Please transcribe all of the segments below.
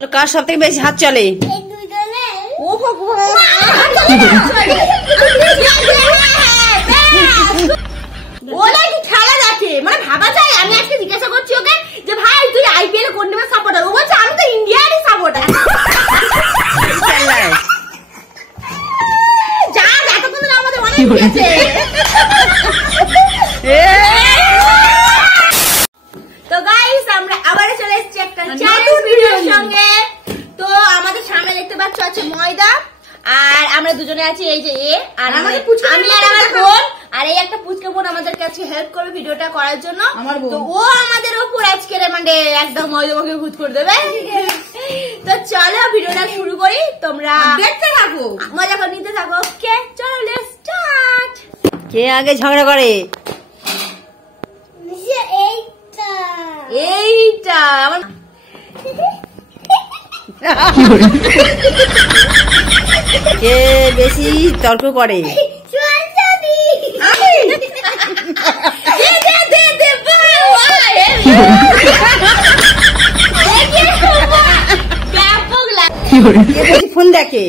কার সব থেকে বেশি হাত চলে? ওরা কি খেলা দেখে, মানে ভাবা যায়। আমি আজকে জিজ্ঞাসা করছি ওকে যে ভাই তুই আইপিএল কোন টিমের সাপোর্টার? ও বলছে আমি তো ইন্ডিয়ারই সাপোর্টার। যা এতক্ষণ আমাদের অনেক হয়েছে। তো গাইস আমরা আবার চলে এসেছি একটা চ্যালেঞ্জ ভিডিওর সঙ্গে। তো আমাদের সামনে দেখতে পাচ্ছ আছে ময়দা, আর আমরা দুজনে আছি এই যে এ, আর আমি আর আমার বোন, আর এই একটা পুচকে বোন আমাদের কাছে হেল্প করবে ভিডিওটা করার জন্য। তো ও আমাদের উপর আজকে মানে একদম ময়দাকে ভূত করে দেবে। তো চলো ভিডিওটা শুরু করি, তোমরা দেখতে থাকো, মজা করে নিতে থাকো। ওকে চলো লেটস স্টার্ট। কে আগে ঝগড়া করে? এইটা আমার কে বেশি তর্ক করে? ফোন দেখে?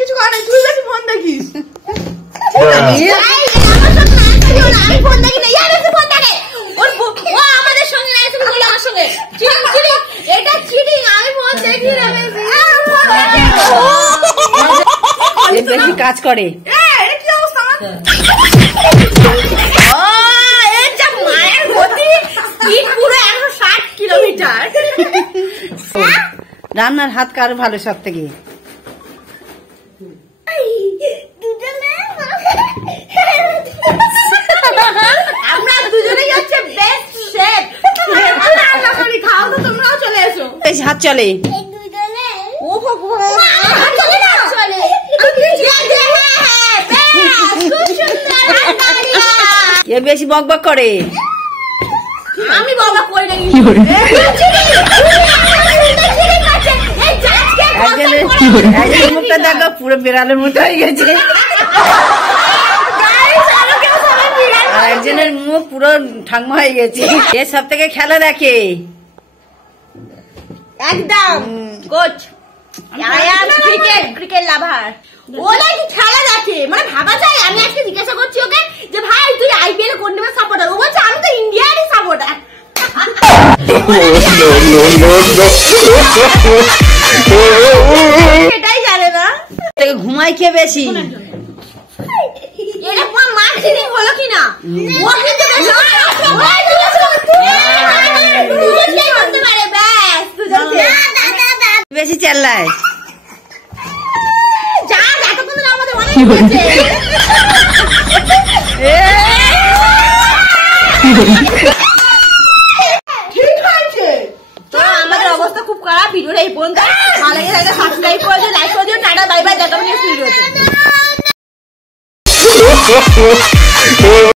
কিছু করে তুই বেশি ফোন দেখিস। বেশি কাজ করে? রান্নার হাত কার ভালো সব থেকে? আমরা দুজনেই হচ্ছে বেস্ট শেফ। খাও তো তোমরাও চলে এসো। বেশি হাত চলে? কে বেশি বক বক করে? আমি বকবক করি না। মুখটা দেখো পুরো বিড়ালের মতো হয়ে গেছে, আর একজনের মুখ পুরো ঠাংমা হয়ে গেছে। এর সব থেকে খেলা দেখে? একদম কোচ ক্রিকেট লাভার। ওরা কি খেলা দেখে, মানে ভাবা যায়। আমি আজকে জিজ্ঞাসা করছি ওকে যে ভাই তুই আইপিএল কোন টিমের সাপোর্টার? ও বলছে আমি তো ইন্ডিয়ারই সাপোর্টার। সেটাই জানে না। ঘুমাই খেয়ে বেশি? এটা পুরো মার্কেটিং হলো কিনা? ও কিন্তু বেশি চেল্লায়? যা এতক্ষণ আমাদের অনেক হয়েছে। তো আমাদের অবস্থা খুব খারাপ। ভিডিওটা এই পর্যন্ত ভালো লাগে তাহলে সাবস্ক্রাইব করে দিও, লাইক করে দিও। টাটা বাই বাই, দেখা হবে নেক্সট ভিডিওতে।